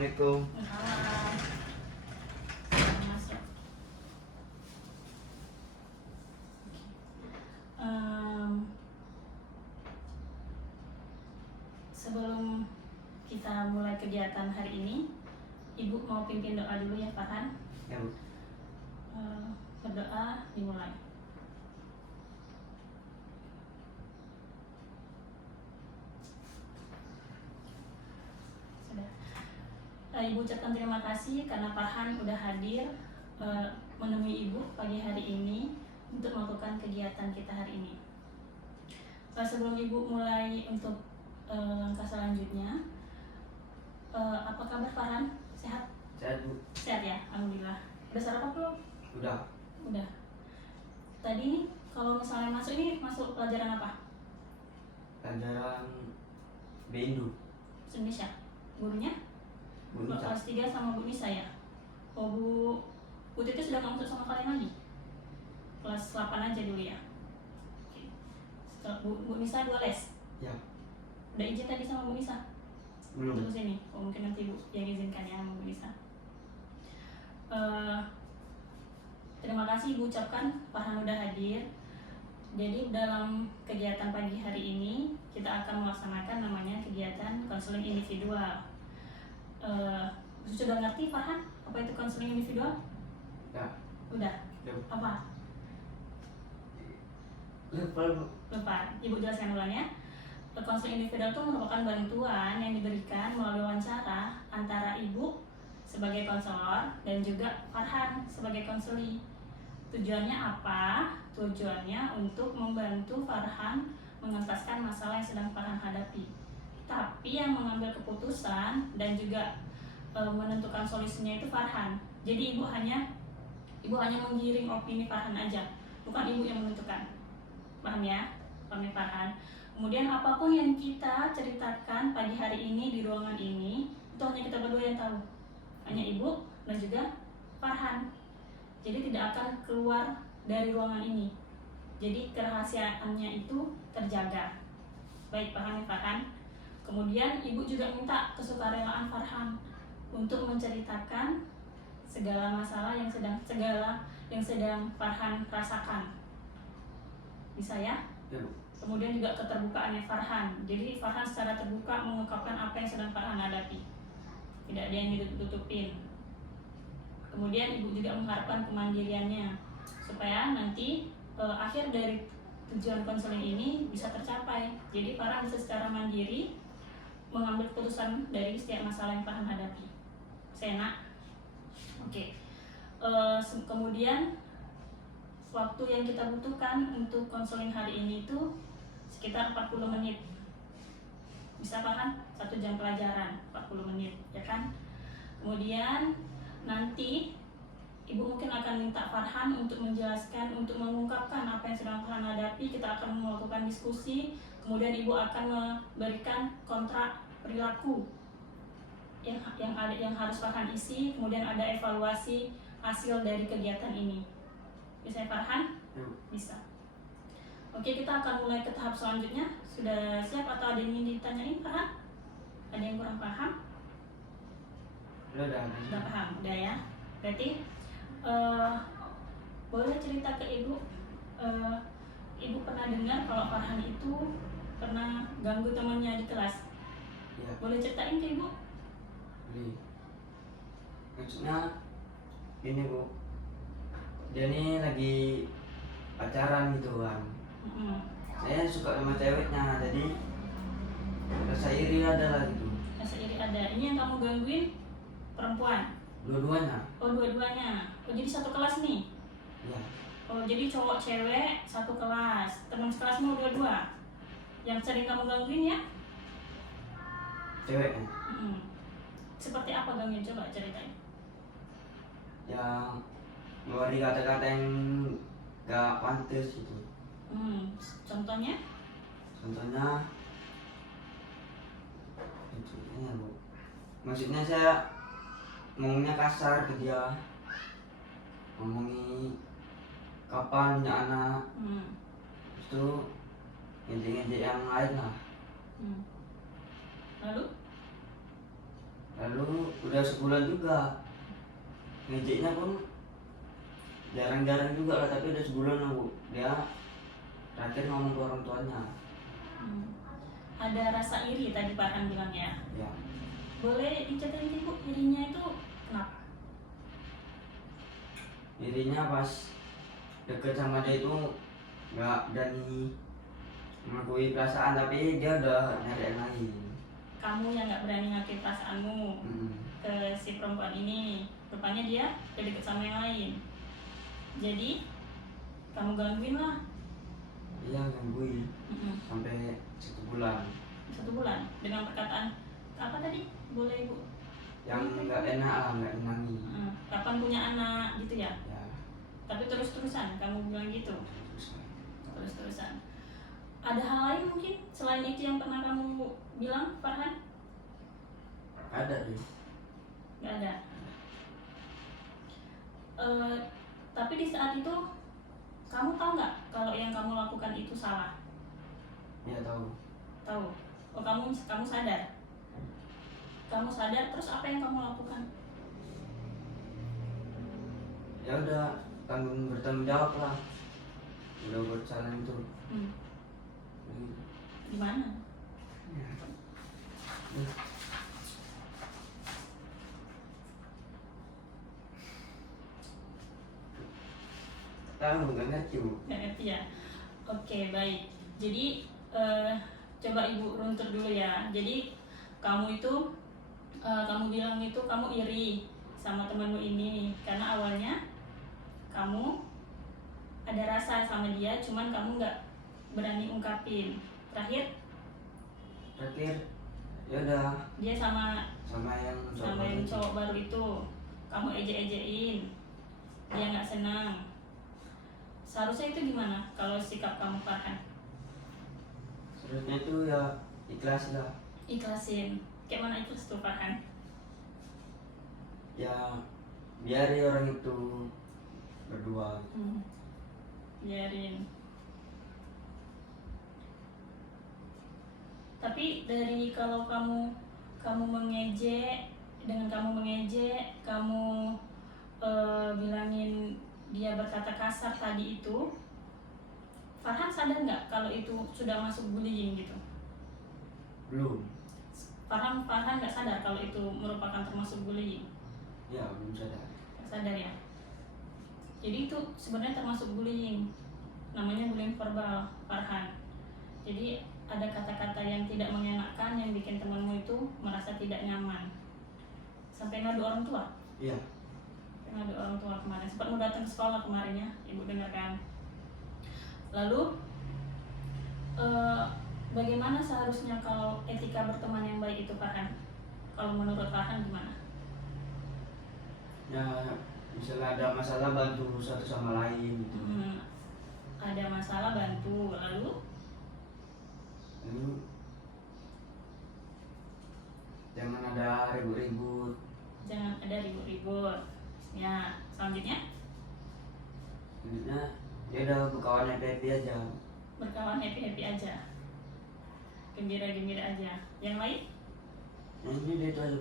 Assalamualaikum. Masuk. Sebelum kita mulai kegiatan hari ini, Ibu mau pimpin doa dulu ya Farhan. Ya, Bu. Berdoa dimulai. Sudah. Ibu ucapkan terima kasih karena Farhan udah hadir menemui Ibu pagi hari ini untuk melakukan kegiatan kita hari ini. Sebelum Ibu mulai untuk langkah selanjutnya, apa kabar Farhan? Sehat? Sehat, Bu. Sehat ya, alhamdulillah. Udah sarapan belum? Udah. Udah. Tadi nih kalau misalnya masuk ini masuk pelajaran apa? Pelajaran Beindu. Indonesia. Gurunya? Bu Nisa. Kelas 3 sama Bu Nisa ya? Oh Bu Titi sudah nggak masuk sama kalian lagi? Kelas 8 aja dulu ya? Oke. Setelah Bu Nisa 2 les? Ya. Udah izin tadi sama Bu Nisa? Belum. Terus ini, mungkin nanti Bu yang izinkan ya sama Bu Nisa. Terima kasih Ibu ucapkan Farhan udah hadir. Jadi dalam kegiatan pagi hari ini kita akan melaksanakan namanya kegiatan konseling individual. Sudah ngerti Farhan apa itu konseling individual? Ya. Udah? Ya, Bu. Apa? Lupa, Bu. Lupa. Ibu jelaskan ulang ya. Konseling individual itu merupakan bantuan yang diberikan melalui wawancara antara Ibu sebagai konselor dan juga Farhan sebagai konseli. Tujuannya apa? Tujuannya untuk membantu Farhan mengentaskan masalah yang sedang Farhan hadapi. Tapi yang mengambil keputusan dan juga menentukan solusinya itu Farhan. Jadi ibu hanya menggiring opini Farhan aja, bukan ibu yang menentukan. Paham ya? Paham ya Farhan? Kemudian apapun yang kita ceritakan pagi hari ini di ruangan ini, itu hanya kita berdua yang tahu. Hanya ibu dan juga Farhan. Jadi tidak akan keluar dari ruangan ini. Jadi kerahasiaannya itu terjaga. Baik, paham ya Farhan? Kemudian ibu juga minta kesukarelaan Farhan untuk menceritakan segala masalah yang sedang Farhan rasakan. Bisa ya? Ya, Bu. Kemudian juga keterbukaannya Farhan. Jadi Farhan secara terbuka mengungkapkan apa yang sedang Farhan hadapi. Tidak ada yang ditutup-tutupin. Kemudian ibu juga mengharapkan kemandiriannya supaya nanti akhir dari tujuan konseling ini bisa tercapai. Jadi Farhan bisa secara mandiri mengambil keputusan dari setiap masalah yang Farhan hadapi. Sena. Oke. Kemudian waktu yang kita butuhkan untuk konseling hari ini itu sekitar 40 menit. Bisa Farhan? 1 jam pelajaran 40 menit, ya kan? Kemudian nanti Ibu mungkin akan minta Farhan untuk menjelaskan, untuk mengungkapkan apa yang sedang Farhan hadapi. Kita akan melakukan diskusi. Kemudian Ibu akan memberikan kontrak perilaku yang harus Farhan isi. Kemudian ada evaluasi hasil dari kegiatan ini. Bisa ya Farhan? Ya, Bu. Bisa. Oke, kita akan mulai ke tahap selanjutnya. Sudah siap atau ada yang ingin ditanyain Farhan? Ada yang kurang paham? Udah. Udah paham? Udah ya? Berarti boleh cerita ke Ibu. Ibu pernah dengar kalau Farhan itu pernah ganggu temannya di kelas. Ya. Boleh ceritain ke Ibu? Beli. Maksudnya ini, Bu. Dia nih lagi pacaran gitu kan. Saya suka sama ceweknya, jadi rasa iri ada lah gitu. Rasa iri ada. Ini yang kamu gangguin perempuan? Dua-duanya. Oh, dua-duanya. Oh, jadi satu kelas nih? Ya. Oh, jadi cowok cewek satu kelas. Teman sekelasmu dua-dua? Yang sering kamu gangguin ya? Ceweknya. Seperti apa gangguin? Coba ceritain. Yang ngeluarin kata-kata yang gak pantas gitu. Contohnya? Contohnya Bu. Maksudnya saya ngomongnya kasar ke dia, ngomongin kapan punya anak, itu ngejek-ngejek yang lain lah. Lalu? Lalu udah sebulan juga, ngejeknya pun jarang-jarang juga lah, tapi udah sebulan lah Bu. Dia terakhir ngomong ke orang tuanya. Ada rasa iri tadi Farhan bilang ya. Ya, Boleh diceritain Bu, irinya itu kenapa? irinya pas deket sama dia itu nggak berani mengakui perasaan, tapi dia udah nyari yang lain. Kamu yang nggak berani ngakuin perasaanmu ke si perempuan ini, rupanya dia udah deket sama yang lain. Jadi kamu gangguin lah. Iya, gangguin sampai 1 bulan. 1 bulan dengan perkataan apa tadi? Boleh Bu? Yang nggak enak lah, nggak nyenangi. Kapan punya anak gitu ya? Ya, Tapi terus-terusan kamu bilang gitu. Terus-terusan. Ada hal lain mungkin selain itu yang pernah kamu bilang, Farhan? ada deh. Gak ada. Tapi di saat itu kamu tahu nggak kalau yang kamu lakukan itu salah? Ya, tahu. Tahu. Oh, kamu sadar. Kamu sadar, terus apa yang kamu lakukan? Ya udah, bertanggung jawab lah. Udah buat salah itu. Gimana? Ya. Tahu, nggak ngerti Bu. Nggak ngerti ya? Oke, baik. Jadi coba Ibu runtut dulu ya. Jadi kamu itu kamu bilang itu kamu iri sama temanmu ini karena awalnya kamu ada rasa sama dia, cuman kamu nggak berani ungkapin. Terakhir Ya udah, dia sama yang cowok baru itu kamu ejek-ejekin, dia nggak senang. Seharusnya itu gimana kalau sikap kamu Farhan? Seharusnya itu ya ikhlas lah. Ikhlasin. Kayak mana ikhlas tuh Farhan? Ya biarin orang itu berdua. Biarin. Tapi dari kalau kamu mengejek, dengan kamu mengejek, kamu bilangin dia berkata kasar tadi itu, Farhan sadar nggak kalau itu sudah masuk bullying gitu? Belum. Farhan nggak sadar kalau itu merupakan termasuk bullying? Ya, belum sadar. Nggak sadar ya? Jadi itu sebenarnya termasuk bullying, namanya bullying verbal, Farhan. Jadi ada kata-kata yang tidak mengenakan yang bikin temanmu itu merasa tidak nyaman, sampai ngadu orang tua. Iya. Ngadu orang tua kemarin, sempat mau datang ke sekolah kemarin ya, Ibu dengar kan? Lalu bagaimana seharusnya kalau etika berteman yang baik itu Farhan? Kalau menurut Farhan gimana? Ya, misalnya ada masalah bantu satu sama lain gitu. Ada masalah bantu, lalu jangan ada ribut-ribut. Jangan ada ribut-ribut. Ya, selanjutnya Ya udah, berkawan happy aja. berkawan happy aja, gembira aja. Yang lain? Yang ini itu aja.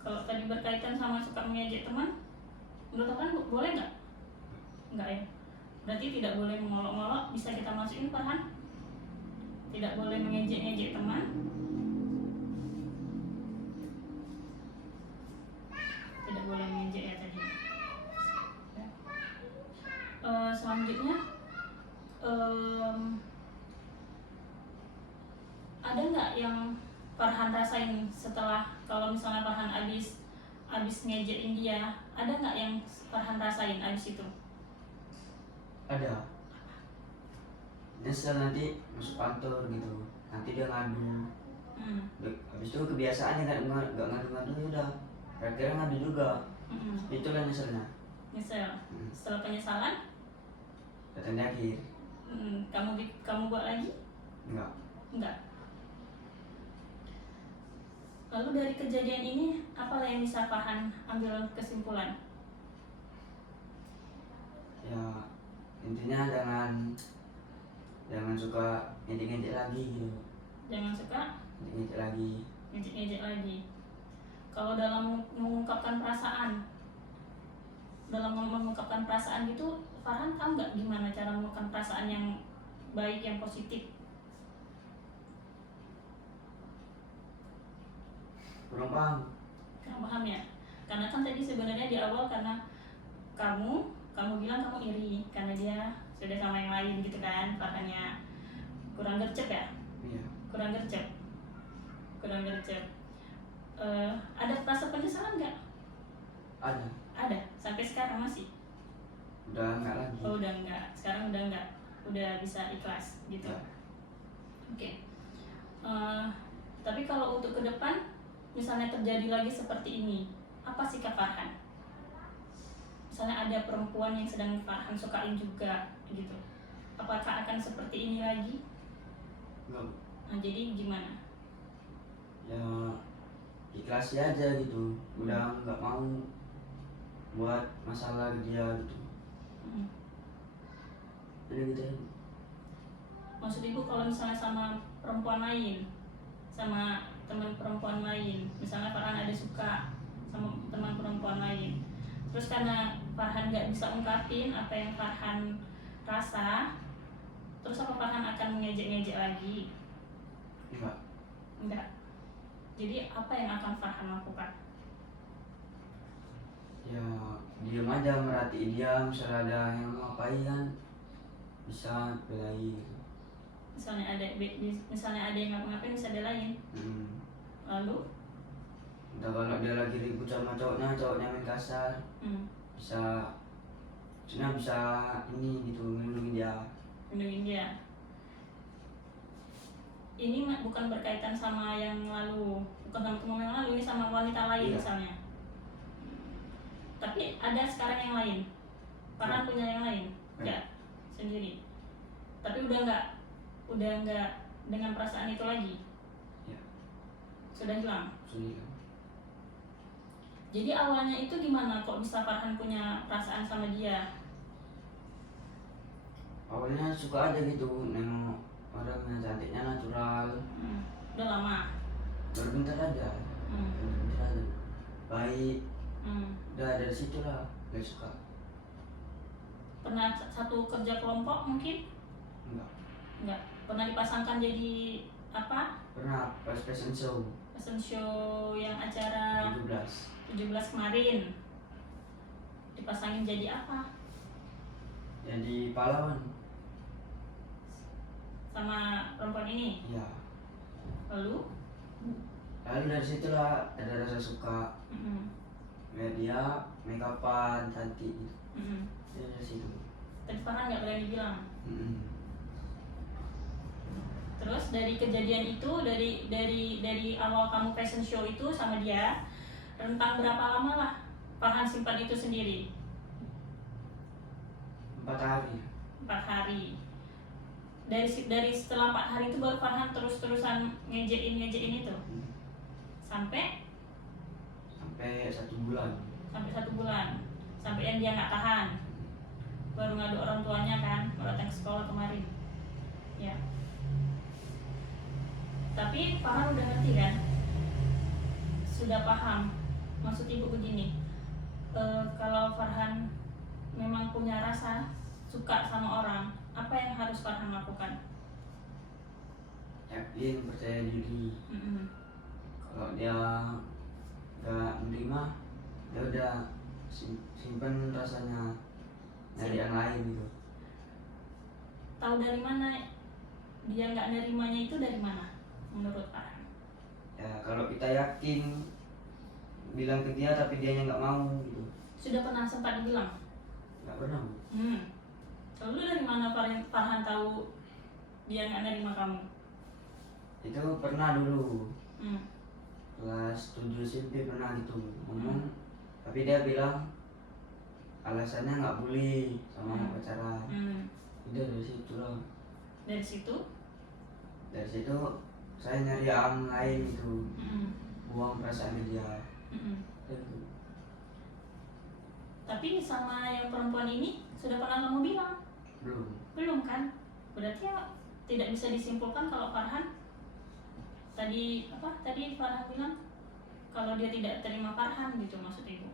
Kalau tadi berkaitan sama suka mengejek teman, menurut Farhan boleh nggak? Nggak ya? Berarti tidak boleh mengolok-olok, bisa kita masukin Farhan? Tidak boleh mengejek-ngejek teman. Tidak boleh mengejek ya tadi. Selanjutnya ada nggak yang Farhan rasain setelah, kalau misalnya Farhan abis ngejekin dia, ada nggak yang Farhan rasain abis itu? Ada. Nyesel nanti masuk kantor gitu, nanti dia ngadu. Habis itu kebiasaannya nggak ngadu-ngadu, udah akhirnya ngadu juga. Itulah nyeselnya. Nyesel. Setelah penyesalan datang di akhir. kamu buat lagi? Enggak. Lalu dari kejadian ini apa yang bisa Farhan ambil kesimpulan? Ya intinya jangan suka ngejek-ngejek lagi gitu. Jangan suka ngejek lagi. ngejek-ngejek lagi. Kalau dalam mengungkapkan perasaan gitu, Farhan tahu nggak gimana cara mengungkapkan perasaan yang baik, yang positif? Kurang paham. Kamu paham ya? Karena kan tadi sebenarnya di awal karena kamu bilang kamu iri karena dia sudah sama yang lain gitu kan, Farhannya kurang gercep ya? Iya. Kurang gercep. Ada rasa penyesalan nggak? Ada. Ada. Sampai sekarang masih? Udah enggak lagi. Oh udah enggak. Sekarang udah enggak. Udah bisa ikhlas gitu. Ya. Oke. Tapi kalau untuk ke depan, misalnya terjadi lagi seperti ini, apa sikap Farhan? Misalnya ada perempuan yang sedang Farhan sukain juga gitu, apakah akan seperti ini lagi? Enggak. Nah, jadi gimana? Ya ikhlas aja gitu. Udah nggak mau buat masalah ke dia gitu. Udah gitu ya. Maksud ibu kalau misalnya sama perempuan lain, sama teman perempuan lain, misalnya Farhan ada suka sama teman perempuan lain, terus karena Farhan nggak bisa ungkapin apa yang Farhan rasa, terus apa Farhan akan mengejek-ngejek lagi? Enggak. Jadi apa yang akan Farhan lakukan? Ya diam aja, merhatiin dia, misalnya ada yang mau ngapain kan bisa belain gitu. Misalnya ada yang ngapa-ngapain bisa belain. Lalu Entah kalau dia lagi ribut sama cowoknya main kasar, bisa ini gitu, melindungi dia. Ini bukan berkaitan sama yang lalu, bukan sama teman yang lalu, ini sama wanita lain. Iya. Misalnya. Tapi ada sekarang yang lain. Farhan punya yang lain? Enggak. Sendiri. Tapi udah enggak dengan perasaan itu lagi. Ya. Sudah hilang. Sudah. Jadi awalnya itu gimana kok bisa Farhan punya perasaan sama dia? Awalnya suka aja gitu, nengok orangnya cantiknya natural. Udah lama? Baru bentar aja. Baik. Udah dari situ lah gak suka. Pernah satu kerja kelompok mungkin? Enggak. Pernah dipasangkan jadi apa? Pernah pas fashion show. Fashion show yang acara 17 kemarin. Dipasangin jadi apa? Jadi pahlawan. Sama perempuan ini? Iya. Lalu dari situlah ada rasa suka. Lihat dia make upan cantik gitu. Dari situ. Tapi Farhan nggak berani bilang. Terus dari kejadian itu, dari awal kamu fashion show itu sama dia, rentang berapa lama lah Farhan simpan itu sendiri? 4 hari. 4 hari. Dari setelah 4 hari itu baru Farhan terus-terusan ngejekin itu. Sampai 1 bulan. Sampai 1 bulan. Sampai yang dia nggak tahan. Baru ngadu orang tuanya kan, baru datang ke sekolah kemarin. Ya. Tapi Farhan udah ngerti kan? Sudah paham. Maksud ibu begini, kalau Farhan memang punya rasa suka sama orang, apa yang harus Farhan lakukan? Yakin, percaya diri. Kalau dia nggak menerima, ya udah simpen rasanya, nyari yang lain gitu. Tahu dari mana dia nggak nerimanya itu, dari mana menurut Farhan? Ya kalau kita yakin bilang ke dia tapi dia nggak mau gitu. Sudah pernah sempat dibilang? Nggak pernah. Lalu dari mana Farhan tahu dia nggak nerima kamu? Itu pernah dulu. Kelas 7 SMP pernah gitu ngomong, tapi dia bilang alasannya nggak boleh sama pacaran. Udah dari situ lah. Dari situ saya nyari yang lain gitu. Buang perasaan dia. Tapi sama yang perempuan ini sudah pernah kamu bilang? Belum Kan? Berarti ya tidak bisa disimpulkan kalau Farhan Tadi Farhan bilang kalau dia tidak terima Farhan gitu maksud ibu.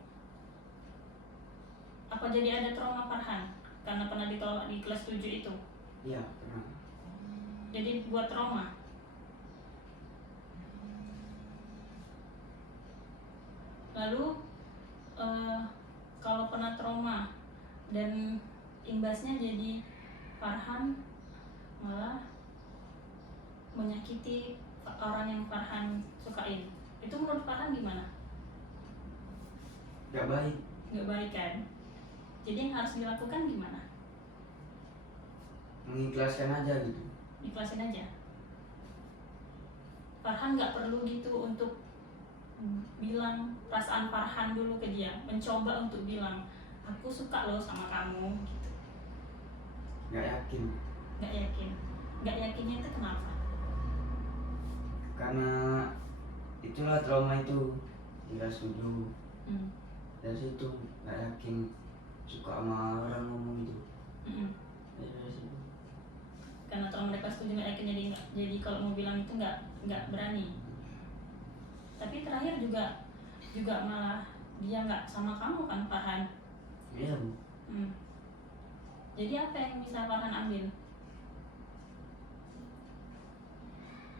Apa jadi ada trauma Farhan karena pernah ditolak di kelas 7 itu? Iya, pernah. Jadi buat trauma. Lalu kalau pernah trauma dan imbasnya jadi Farhan malah menyakiti orang yang Farhan sukain, itu menurut Farhan gimana? Gak baik. Gak baik kan? Jadi yang harus dilakukan gimana? Mengikhlaskan aja gitu. Ikhlasin aja. Farhan gak perlu gitu untuk bilang perasaan Farhan dulu ke dia, mencoba untuk bilang aku suka loh sama kamu gitu. Gak yakin. Gak yakin. Gak yakinnya itu kenapa? Karena itulah trauma itu. Tidak setuju. Dari situ gak yakin suka sama orang ngomong gitu. Ya, dari situ. Karena trauma mereka setuju gak yakin, jadi kalau mau bilang itu nggak berani. Tapi terakhir juga malah dia nggak sama kamu kan Farhan? Iya, Bu. Jadi apa yang bisa Farhan ambil?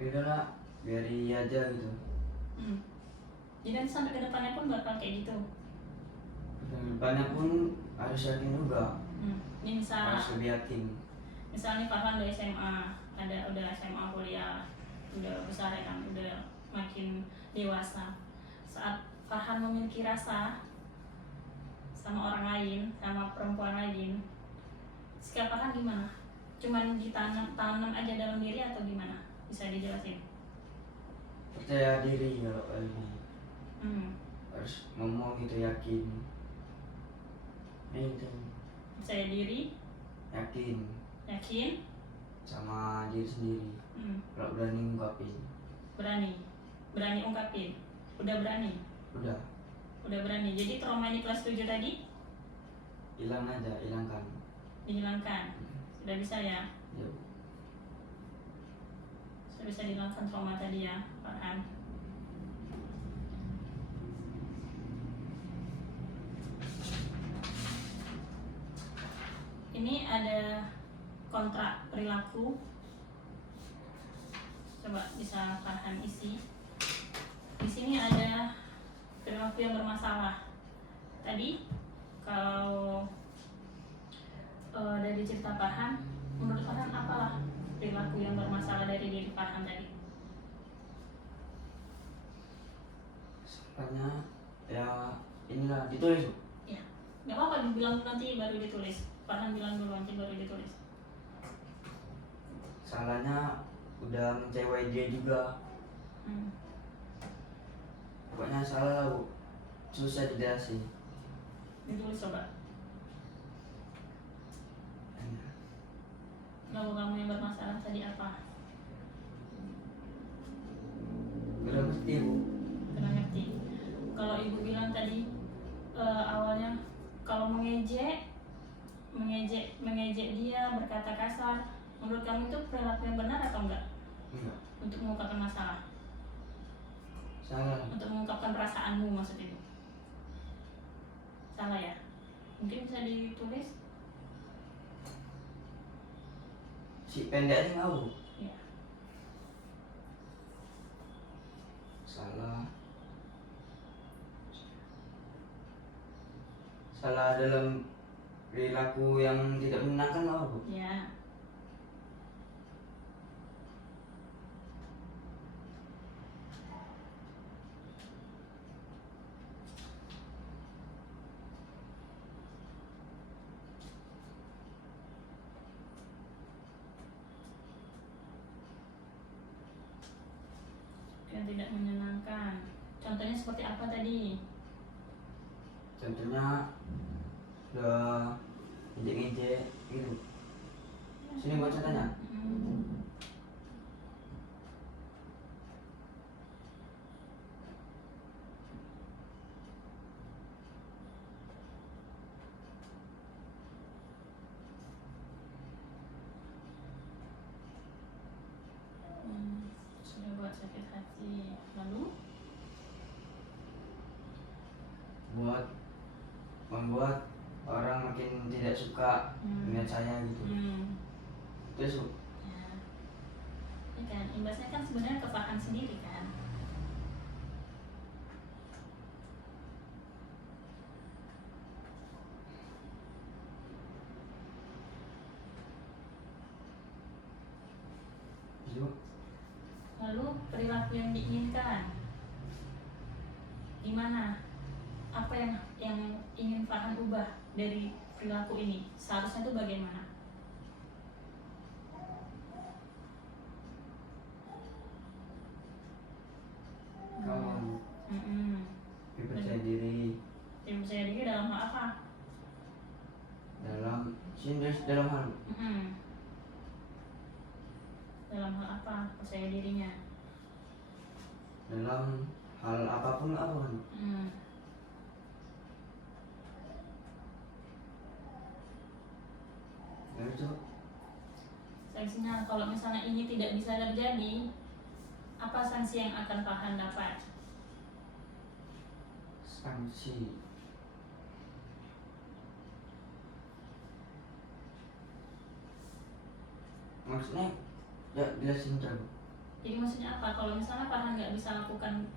Udah lah, biarin aja gitu. Jadi nanti sampai ke depannya pun bakal kayak gitu. Depannya pun harus yakin juga. Ini Harus lebih yakin. misalnya Farhan udah SMA, udah SMA kuliah, udah besar ya kan, udah makin dewasa. Saat Farhan memiliki rasa sama orang lain, sama perempuan lain, sikap Farhan gimana? Cuman ditanam aja dalam diri atau gimana? Bisa dijelasin? Percaya diri kalau ini. Harus ngomong gitu, yakin. Itu. Percaya diri, yakin sama diri sendiri. Kalau berani ngungkapin. Berani ungkapin. Udah berani. Udah berani. Jadi trauma di kelas 7 tadi hilangkan. Dihilangkan. Sudah bisa ya? Yuk. Sudah bisa dihilangkan trauma tadi ya, Farhan. Ini ada kontrak perilaku. Coba bisa Farhan isi. Di sini ada perilaku yang bermasalah. Tadi kalau dari cerita Farhan, menurut Farhan apalah perilaku yang bermasalah dari diri Farhan tadi? Sebenarnya ya inilah ditulis. Ya, nggak apa-apa dibilang nanti baru ditulis. Farhan bilang dulu nanti baru ditulis. Salahnya udah mengecewain dia juga. Pokoknya salah lah, Bu. Susah dijelasin. Ditulis coba. Lalu kamu yang bermasalah tadi apa? Udah ngerti, Bu. Kurang ngerti. Kalau ibu bilang tadi awalnya kalau mengejek dia, berkata kasar, menurut kamu itu perilaku yang benar atau enggak? Enggak. Untuk mengungkapkan masalah. Salah. Untuk mengungkapkan perasaanmu maksud ibu. Salah ya? Mungkin bisa ditulis. Si pendek aja tahu. Iya. Salah dalam perilaku yang tidak menyenangkan lah, Bu. Iya. Yang tidak menyenangkan. Contohnya seperti apa tadi? Contohnya udah ngejek gitu. Sini buat contohnya. Sudah buat sakit hati. Lalu buat membuat orang makin tidak suka melihat saya gitu. Terus ya, ini kan imbasnya kan sebenarnya ke Farhan sendiri kan. Lalu perilaku yang diinginkan gimana? Apa yang ingin Farhan ubah dari perilaku ini? Seharusnya itu bagaimana? kamu lebih percaya diri Yang percaya diri dalam hal apa? dalam hal Dalam hal apa percaya dirinya? dalam hal apapun apa kan. Ya itu Sanksinya kalau misalnya ini tidak bisa terjadi, apa sanksi yang akan Farhan dapat? sanksi. Maksudnya ya jelasin coba. Jadi maksudnya apa? Kalau misalnya Farhan nggak bisa lakukan,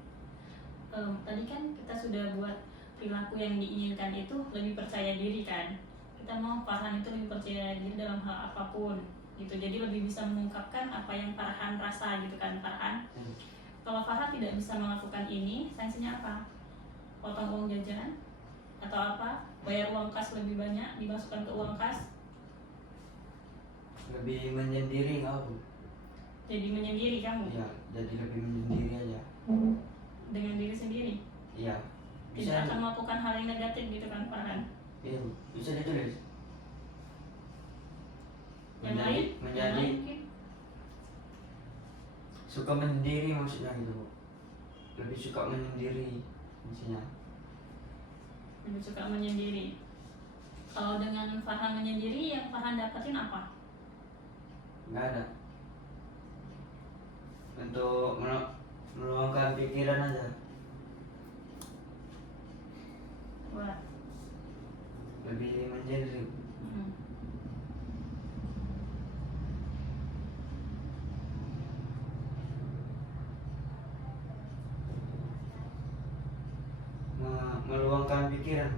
tadi kan kita sudah buat perilaku yang diinginkan itu lebih percaya diri kan? Kita mau Farhan itu lebih percaya diri dalam hal apapun gitu. Jadi lebih bisa mengungkapkan apa yang Farhan rasa gitu kan Farhan. Kalau Farhan tidak bisa melakukan ini, sanksinya apa? Potong uang jajan atau apa? Bayar uang kas lebih banyak dimasukkan ke uang kas? Lebih menyendiri nggak aku? Jadi menyendiri kamu? Iya, jadi lebih menyendiri aja. Dengan diri sendiri? Iya. Tidak akan melakukan hal yang negatif gitu kan Farhan? Iya, bisa ditulis. Yang lain mungkin? Suka menyendiri maksudnya gitu. Lebih suka menyendiri maksudnya. Lebih suka menyendiri. Kalau dengan Farhan menyendiri, yang Farhan dapatin apa? Nggak ada. Untuk meluangkan pikiran aja. Buat Lebih menyendiri. Meluangkan pikiran.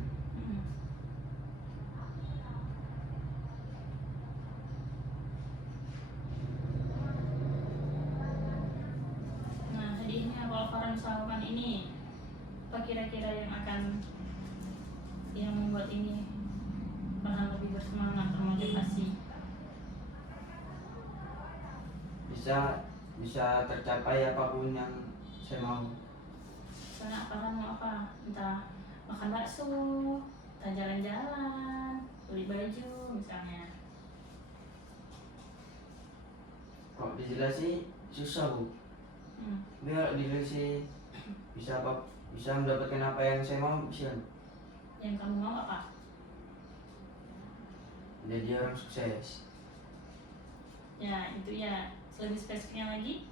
Nah, jadi ini kalau Farhan bisa lakukan ini, apa kira-kira yang membuat ini Farhan lebih bersemangat, termotivasi? Bisa tercapai apapun yang saya mau. Misalnya Farhan mau apa? Entah makan bakso, entah jalan-jalan, beli baju misalnya. Kok dijelasin susah bu. Dia dijelasin bisa mendapatkan apa yang saya mau bisa. Yang kamu mau apa? Jadi orang sukses. Ya itu ya, lebih spesifiknya lagi.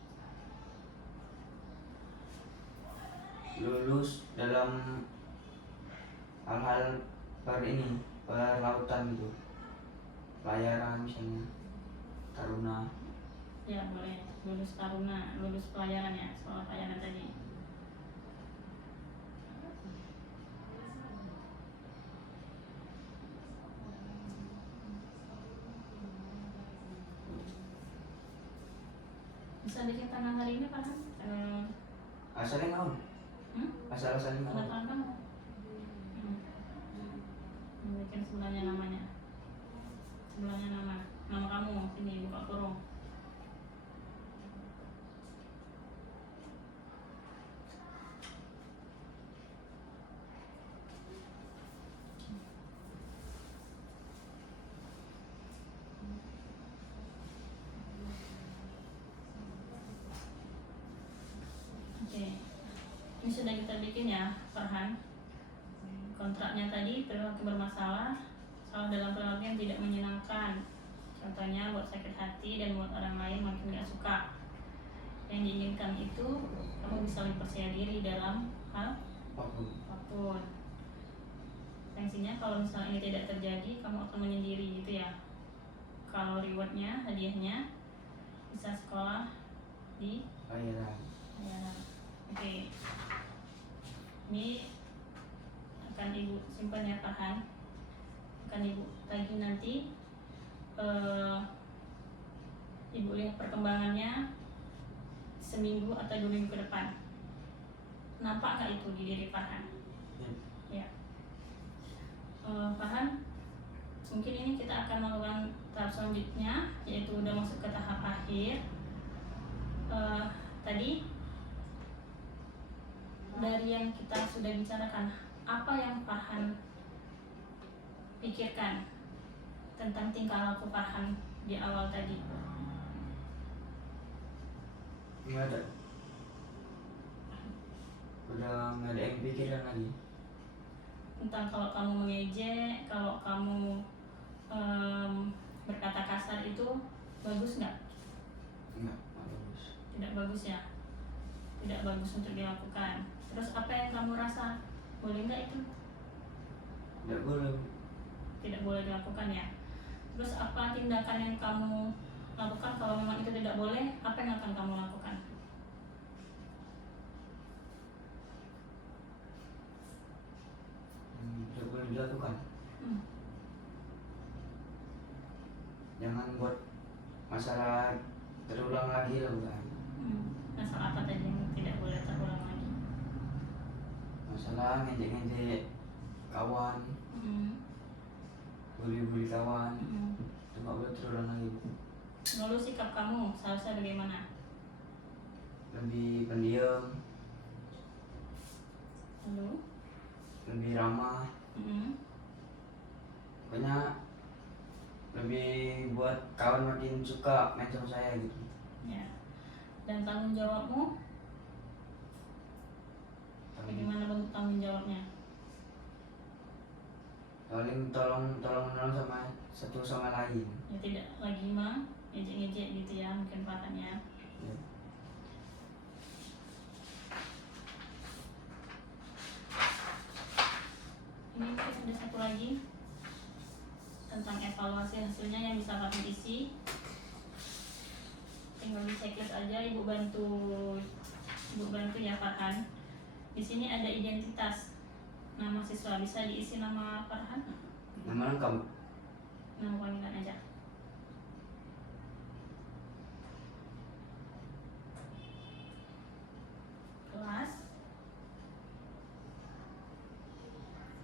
Lulus dalam hal-hal perlautan gitu, pelayaran misalnya, taruna. Ya boleh, lulus taruna, lulus pelayaran ya, soal pelayaran tadi. Bisa bikin tanggal hari ini Farhan? Asalnya kamu? Asal-asalnya Tanda kamu? tangan kamu? Bikin sebelahnya namanya. Sebelahnya nama kamu, sini buka kurung. Oke, ini sudah kita bikin ya Farhan. Kontraknya tadi perilaku bermasalah, salah dalam perilaku yang tidak menyenangkan. Contohnya buat sakit hati dan buat orang lain makin gak suka. yang diinginkan itu kamu bisa lebih percaya diri dalam hal apapun. Sanksinya kalau misalnya ini tidak terjadi, kamu akan menyendiri gitu ya. Kalau rewardnya, hadiahnya bisa sekolah di Bayaran. Oke. Ini akan ibu simpan ya Farhan, akan ibu tagih nanti. Ibu lihat perkembangannya seminggu atau 2 minggu ke depan. Nampak nggak itu di diri Farhan? Ya. Farhan, mungkin ini kita akan melakukan tahap selanjutnya, yaitu udah masuk ke tahap akhir. Tadi dari yang kita sudah bicarakan, apa yang Farhan pikirkan tentang tingkah laku Farhan di awal tadi? Nggak ada. Udah nggak ada yang pikiran lagi. Tentang kalau kamu mengejek, kalau kamu berkata kasar itu bagus nggak? Nggak bagus. Tidak bagus ya? Tidak bagus untuk dilakukan. Terus apa yang kamu rasa? Boleh nggak itu? Nggak boleh. Tidak boleh dilakukan ya? Terus apa tindakan yang kamu lakukan kalau memang itu tidak boleh? Apa yang akan kamu lakukan? Nggak boleh dilakukan. Jangan buat masalah terulang lagi lah bukan. Masalah apa tadi yang tidak boleh terulang lagi? Masalah ngejek-ngejek kawan, bully-bully kawan, itu nggak boleh terulang lagi. Lalu sikap kamu seharusnya bagaimana? Lebih pendiam, Lalu? lebih ramah, pokoknya lebih buat kawan makin suka main sama saya gitu. Ya. Dan tanggung jawabmu? Bagaimana bentuk tanggung jawabnya? Saling tolong menolong sama satu sama lain. Ya tidak lagi mah ngejek-ngejek gitu ya mungkin Farhan ya. Ya. Ini mungkin ada satu lagi tentang evaluasi hasilnya yang bisa Farhan isi. Tinggal di checklist aja, ibu bantu ya Farhan. Di sini ada identitas nama siswa, bisa diisi nama Farhan? Nama lengkap. Nama panggilan aja.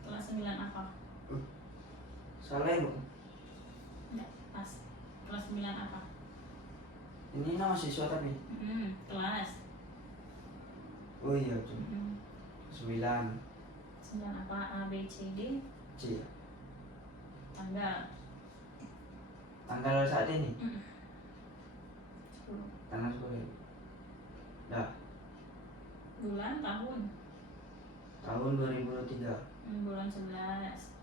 Kelas 9 apa? Salah ya bu? Enggak, pas. Kelas 9 apa? Ini nama siswa tapi. Kelas. Oh iya betul. 9. 9 apa? A, B, C, D. C. Tanggal. Tanggal saat ini. 10. Tanggal 10. Dah. Bulan, tahun. Tahun 2023. Bulan 11.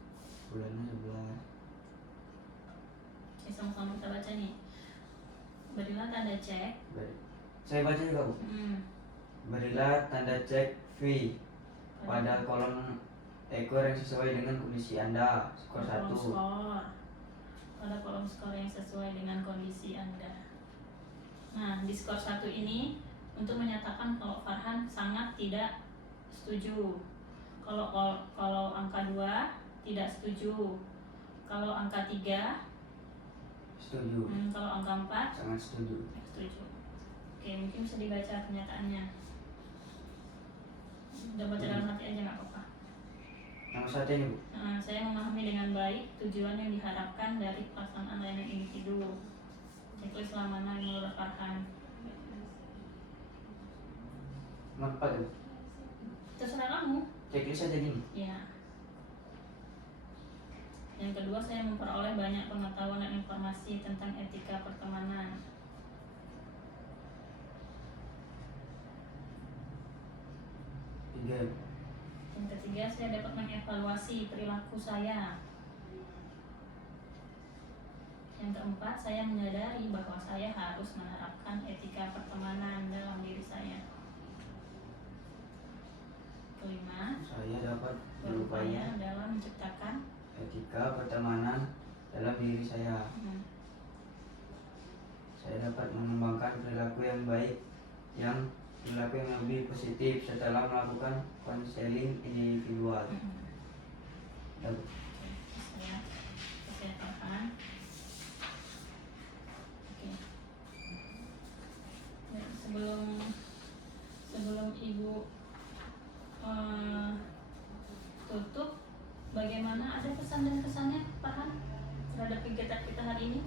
Bulannya 11. Oke, sama-sama kita baca nih. Berilah tanda cek. Saya baca juga bu. Berilah tanda cek V pada kolom ekor yang sesuai dengan kondisi Anda. Skor 1. Pada kolom skor yang sesuai dengan kondisi Anda. Nah, di skor 1 ini untuk menyatakan kalau Farhan sangat tidak setuju. Kalau angka 2 tidak setuju. Kalau angka 3 setuju. Kalau angka 4 sangat setuju. Setuju. Oke, mungkin bisa dibaca pernyataannya. Udah baca dalam hati aja nggak apa-apa. Yang satu ini bu. Saya memahami dengan baik tujuan yang diharapkan dari pelaksanaan layanan individu. Checklist mana yang menurut Farhan? 4 bu. Terserah kamu. Checklist aja gini. Ya. Yang kedua, saya memperoleh banyak pengetahuan dan informasi tentang etika pertemanan. Yang ketiga, saya dapat mengevaluasi perilaku saya. Yang keempat, saya menyadari bahwa saya harus menerapkan etika pertemanan dalam diri saya. Kelima, Saya dapat berupaya dalam menciptakan etika pertemanan dalam diri saya. Saya dapat mengembangkan perilaku yang baik, perilaku yang lebih positif setelah melakukan konseling individual. Saya paham. Oke. Ya, sebelum Ibu tutup, bagaimana, ada pesan dan kesannya Farhan terhadap kegiatan kita hari ini?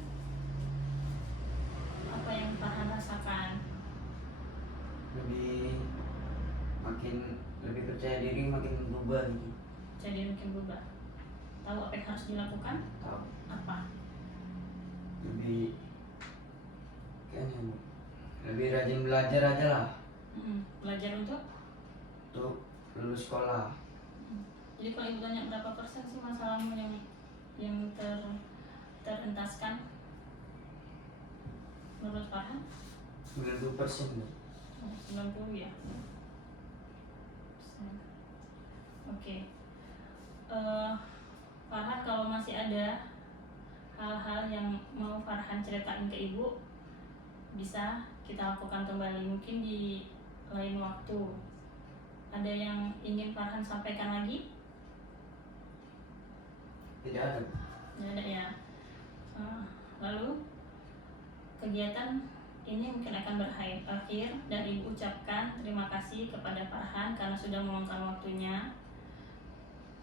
Apa yang Farhan rasakan? Makin lebih percaya diri, makin berubah gitu. Jadi mungkin berubah. Tahu apa yang harus dilakukan? Tahu. Apa? Lebih rajin belajar aja lah. Belajar untuk lulus sekolah. Jadi kalau Ibu tanya berapa persen sih masalahmu yang terentaskan menurut Farhan? 90%. 90 ya. Oke. Farhan, kalau masih ada hal-hal yang mau Farhan ceritain ke Ibu, bisa kita lakukan kembali mungkin di lain waktu. Ada yang ingin Farhan sampaikan lagi? Tidak ada. Tidak ada ya. Lalu kegiatan ini mungkin akan berakhir dan Ibu ucapkan terima kasih kepada Farhan karena sudah meluangkan waktunya.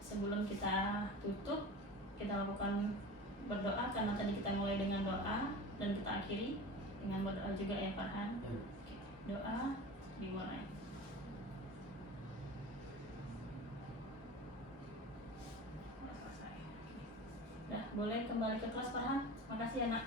Sebelum kita tutup, kita lakukan berdoa karena tadi kita mulai dengan doa dan kita akhiri dengan berdoa juga ya Farhan. Oke, doa dimulai. Boleh kembali ke kelas Farhan. Makasih ya nak.